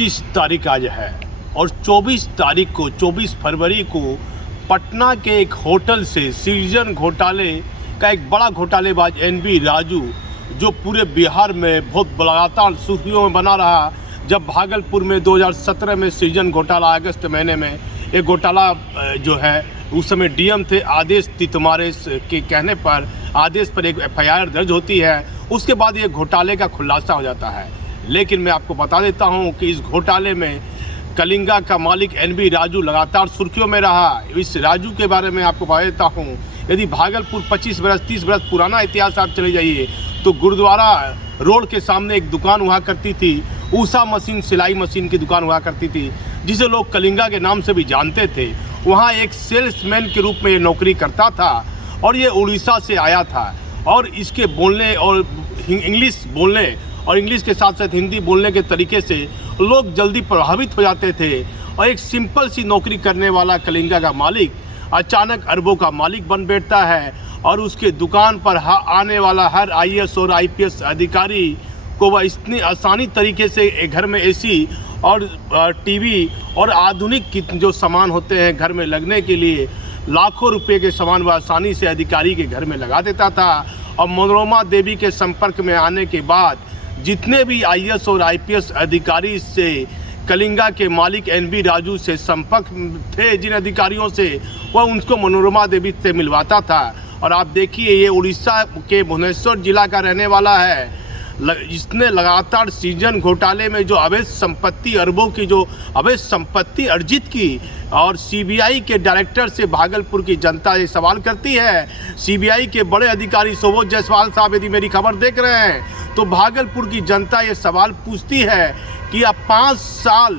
25 तारीख आज है और 24 फरवरी को पटना के एक होटल से सृजन घोटाले का एक बड़ा घोटालेबाज एनबी राजू, जो पूरे बिहार में बहुत लगातार सुर्खियों में बना रहा। जब भागलपुर में 2017 में सृजन घोटाला, अगस्त महीने में एक घोटाला जो है, उस समय डीएम थे, आदेश तितमारे के कहने पर आदेश पर एक एफआईआर दर्ज होती है। उसके बाद ये घोटाले का खुलासा हो जाता है। लेकिन मैं आपको बता देता हूं कि इस घोटाले में कलिंगा का मालिक एनबी राजू लगातार सुर्खियों में रहा। इस राजू के बारे में आपको बता देता हूं, यदि भागलपुर 25 बरस 30 बरस पुराना इतिहास आप चले जाइए तो गुरुद्वारा रोड के सामने एक दुकान हुआ करती थी, ऊषा मशीन, सिलाई मशीन की दुकान हुआ करती थी, जिसे लोग कलिंगा के नाम से भी जानते थे। वहाँ एक सेल्समैन के रूप में ये नौकरी करता था और ये उड़ीसा से आया था। और इसके बोलने और इंग्लिश बोलने और इंग्लिश के साथ साथ हिंदी बोलने के तरीके से लोग जल्दी प्रभावित हो जाते थे। और एक सिंपल सी नौकरी करने वाला कलिंगा का मालिक अचानक अरबों का मालिक बन बैठता है और उसके दुकान पर आने वाला हर आईएएस और आईपीएस अधिकारी को वह इतनी आसानी तरीके से घर में एसी और टीवी और आधुनिक जो सामान होते हैं घर में लगने के लिए लाखों रुपए के सामान वह आसानी से अधिकारी के घर में लगा देता था। और मनोरमा देवी के संपर्क में आने के बाद जितने भी आईएएस और आईपीएस अधिकारी से कलिंगा के मालिक एनबी राजू से संपर्क थे, जिन अधिकारियों से वह उनको मनोरमा देवी से मिलवाता था। और आप देखिए, ये उड़ीसा के भुवनेश्वर जिला का रहने वाला है। इसने लगातार सृजन घोटाले में जो अवैध संपत्ति, अरबों की जो अवैध संपत्ति अर्जित की, और सीबीआई के डायरेक्टर से भागलपुर की जनता ये सवाल करती है। सीबीआई के बड़े अधिकारी सुबोध जायसवाल साहब यदि मेरी खबर देख रहे हैं तो भागलपुर की जनता ये सवाल पूछती है कि अब 5 साल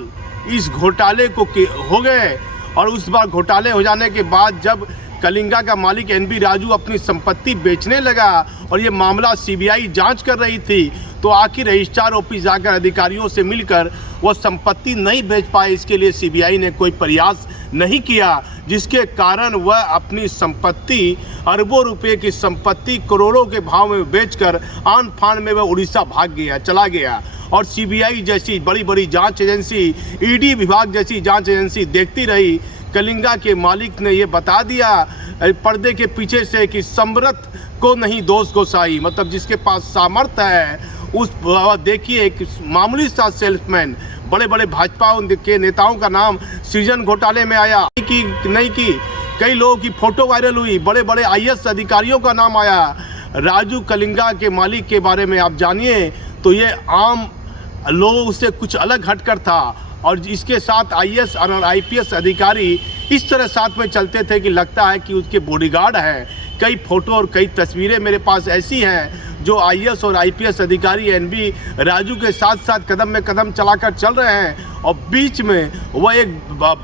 इस घोटाले को हो गए, और उस बार घोटाले हो जाने के बाद जब कलिंगा का मालिक एनबी राजू अपनी संपत्ति बेचने लगा और ये मामला सीबीआई जांच कर रही थी, तो आखिर रजिस्ट्रार ऑफिस जाकर अधिकारियों से मिलकर वह संपत्ति नहीं बेच पाए। इसके लिए सीबीआई ने कोई प्रयास नहीं किया, जिसके कारण वह अपनी संपत्ति, अरबों रुपए की संपत्ति करोड़ों के भाव में बेचकर आन फान में वह उड़ीसा चला गया। और सीबीआई जैसी बड़ी बड़ी जांच एजेंसी, ईडी विभाग जैसी जांच एजेंसी देखती रही। कलिंगा के मालिक ने ये बता दिया पर्दे के पीछे से कि समर्थ को नहीं दोष गोसाई, मतलब जिसके पास सामर्थ्य है उस, देखिए एक मामूली सा सेल्समैन, बड़े बड़े भाजपा के नेताओं का नाम सृजन घोटाले में आया कि नहीं की, कई लोगों की फोटो वायरल हुई, बड़े बड़े आईएएस अधिकारियों का नाम आया। राजू कलिंगा के मालिक के बारे में आप जानिए तो ये आम लोगों से कुछ अलग हटकर था। और इसके साथ आईएएस और आईपीएस अधिकारी इस तरह साथ में चलते थे कि लगता है कि उसके बॉडीगार्ड हैं। कई फोटो और कई तस्वीरें मेरे पास ऐसी हैं जो आईएएस और आईपीएस अधिकारी एनबी राजू के साथ साथ कदम में कदम चलाकर चल रहे हैं, और बीच में वह एक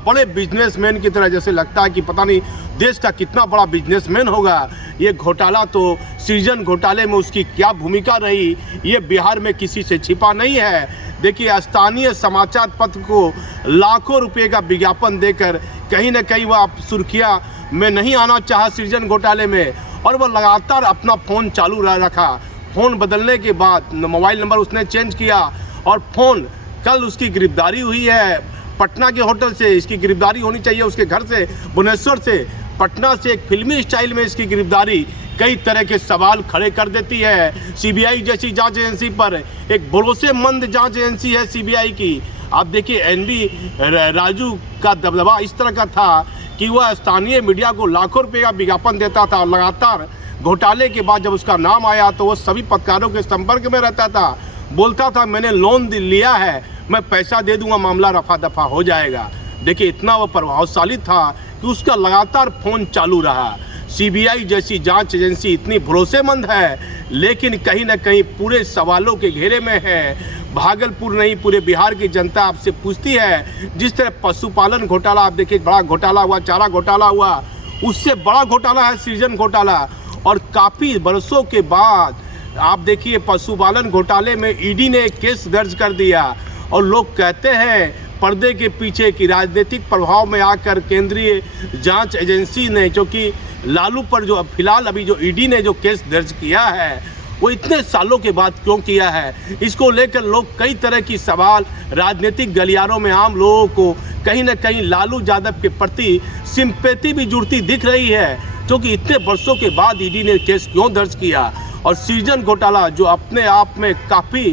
बड़े बिजनेसमैन की तरह, जैसे लगता है कि पता नहीं देश का कितना बड़ा बिजनेसमैन होगा। ये घोटाला तो सृजन घोटाले में उसकी क्या भूमिका रही, ये बिहार में किसी से छिपा नहीं है। देखिए, स्थानीय समाचार पत्र को लाखों रुपए का विज्ञापन देकर कहीं न कहीं वह सुर्खियां में नहीं आना चाहा सृजन घोटाले में, और वह लगातार अपना फ़ोन चालू रखा। फ़ोन बदलने के बाद मोबाइल नंबर उसने चेंज किया, और फ़ोन कल उसकी गिरफ्तारी हुई है पटना के होटल से। इसकी गिरफ्तारी होनी चाहिए उसके घर से, भुवनेश्वर से। पटना से एक फिल्मी स्टाइल में इसकी गिरफ्तारी कई तरह के सवाल खड़े कर देती है। सीबीआई जैसी जांच एजेंसी पर, एक भरोसेमंद जांच एजेंसी है सीबीआई की। आप देखिए, एनबी राजू का दबदबा इस तरह का था कि वह स्थानीय मीडिया को लाखों रुपए का विज्ञापन देता था, और लगातार घोटाले के बाद जब उसका नाम आया तो वह सभी पत्रकारों के संपर्क में रहता था। बोलता था मैंने लोन लिया है, मैं पैसा दे दूंगा, मामला रफा दफा हो जाएगा। देखिए, इतना वह प्रभावशाली था कि उसका लगातार फ़ोन चालू रहा। सीबीआई जैसी जांच एजेंसी इतनी भरोसेमंद है, लेकिन कहीं ना कहीं पूरे सवालों के घेरे में है। भागलपुर नहीं, पूरे बिहार की जनता आपसे पूछती है। जिस तरह पशुपालन घोटाला, आप देखिए बड़ा घोटाला हुआ, चारा घोटाला हुआ, उससे बड़ा घोटाला है सृजन घोटाला। और काफ़ी बरसों के बाद आप देखिए पशुपालन घोटाले में ईडी ने एक केस दर्ज कर दिया, और लोग कहते हैं पर्दे के पीछे की राजनीतिक प्रभाव में आकर केंद्रीय जांच एजेंसी ने, क्योंकि लालू पर जो फिलहाल अभी जो ईडी ने जो केस दर्ज किया है वो इतने सालों के बाद क्यों किया है। इसको लेकर लोग कई तरह की सवाल, राजनीतिक गलियारों में आम लोगों को कहीं ना कहीं लालू यादव के प्रति सिंपैथी भी जुड़ती दिख रही है, क्योंकि इतने वर्षों के बाद ईडी ने केस क्यों दर्ज किया। और सृजन घोटाला जो अपने आप में काफ़ी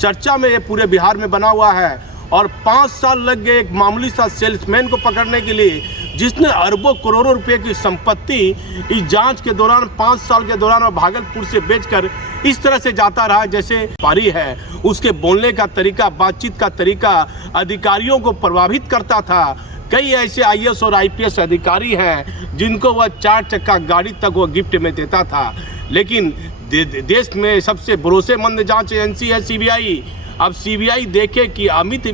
चर्चा में ये पूरे बिहार में बना हुआ है, और 5 साल लग गए एक मामूली सा सेल्समैन को पकड़ने के लिए, जिसने अरबों करोड़ों रुपए की संपत्ति इस जांच के दौरान 5 साल के दौरान भागलपुर से बेचकर इस तरह से जाता रहा जैसे पारी है। उसके बोलने का तरीका, बातचीत का तरीका अधिकारियों को प्रभावित करता था। कई ऐसे आईएएस और आईपीएस अधिकारी हैं जिनको वह 4 चक्का गाड़ी तक वह गिफ्ट में देता था। लेकिन देश में सबसे भरोसेमंद जांच एजेंसी है सीबीआई। अब सीबीआई देखे कि अमित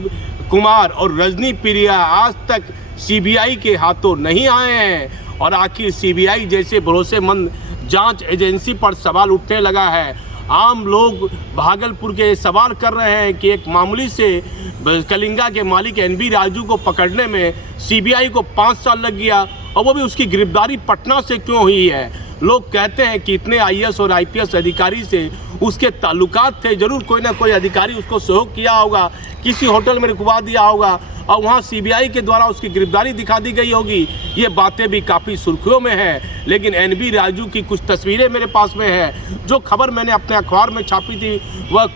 कुमार और रजनी प्रिया आज तक सीबीआई के हाथों नहीं आए हैं, और आखिर सीबीआई जैसे भरोसेमंद जांच एजेंसी पर सवाल उठने लगा है। आम लोग भागलपुर के सवाल कर रहे हैं कि एक मामूली से कलिंगा के मालिक एनबी राजू को पकड़ने में सीबीआई को 5 साल लग गया, और वो भी उसकी गिरफ्तारी पटना से क्यों हुई है। लोग कहते हैं कि इतने आईएएस और आईपीएस अधिकारी से उसके ताल्लुकात थे, जरूर कोई ना कोई अधिकारी उसको सहयोग किया होगा, किसी होटल में रुकवा दिया होगा और वहाँ सीबीआई के द्वारा उसकी गिरफ्तारी दिखा दी गई होगी। ये बातें भी काफ़ी सुर्खियों में हैं। लेकिन एनबी राजू की कुछ तस्वीरें मेरे पास में है, जो खबर मैंने अपने अखबार में छापी थी, वह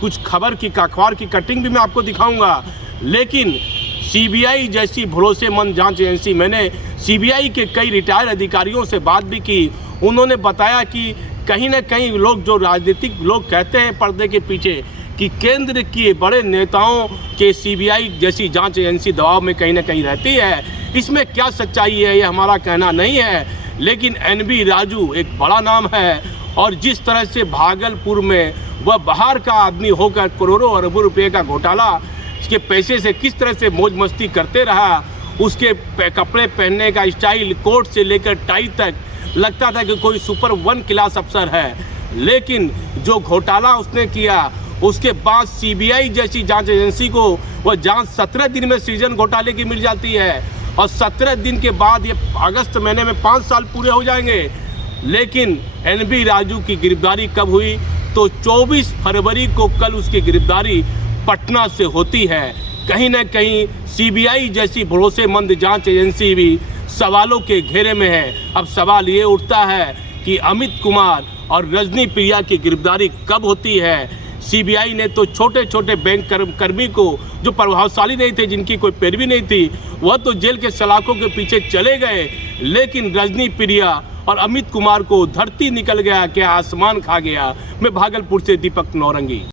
कुछ खबर की अखबार की कटिंग भी मैं आपको दिखाऊंगा। लेकिन सीबीआई जैसी भरोसेमंद जांच एजेंसी, मैंने सीबीआई के कई रिटायर्ड अधिकारियों से बात भी की। उन्होंने बताया कि कहीं ना कहीं लोग, जो राजनीतिक लोग कहते हैं पर्दे के पीछे कि केंद्र के बड़े नेताओं के सीबीआई जैसी जांच एजेंसी दबाव में कहीं ना कहीं रहती है। इसमें क्या सच्चाई है ये हमारा कहना नहीं है, लेकिन एनबी राजू एक बड़ा नाम है, और जिस तरह से भागलपुर में वह बाहर का आदमी होकर करोड़ों अरबों रुपये का घोटाला, इसके पैसे से किस तरह से मौज मस्ती करते रहा, उसके कपड़े पहनने का स्टाइल, कोट से लेकर टाई तक लगता था कि कोई सुपर 1 क्लास अफसर है। लेकिन जो घोटाला उसने किया, उसके बाद सीबीआई जैसी जांच एजेंसी को वह जांच 17 दिन में सृजन घोटाले की मिल जाती है, और 17 दिन के बाद ये अगस्त महीने में 5 साल पूरे हो जाएंगे। लेकिन एनबी राजू की गिरफ्तारी कब हुई? तो 24 फरवरी को कल उसकी गिरफ्तारी पटना से होती है। कहीं ना कहीं सीबीआई जैसी भरोसेमंद जांच एजेंसी भी सवालों के घेरे में है। अब सवाल ये उठता है कि अमित कुमार और रजनी प्रिया की गिरफ्तारी कब होती है। सीबीआई ने तो छोटे छोटे बैंक कर्मी को, जो प्रभावशाली नहीं थे, जिनकी कोई पैरवी नहीं थी, वह तो जेल के सलाखों के पीछे चले गए। लेकिन रजनी प्रिया और अमित कुमार को धरती निकल गया, क्या आसमान खा गया। मैं भागलपुर से दीपक नौरंगी।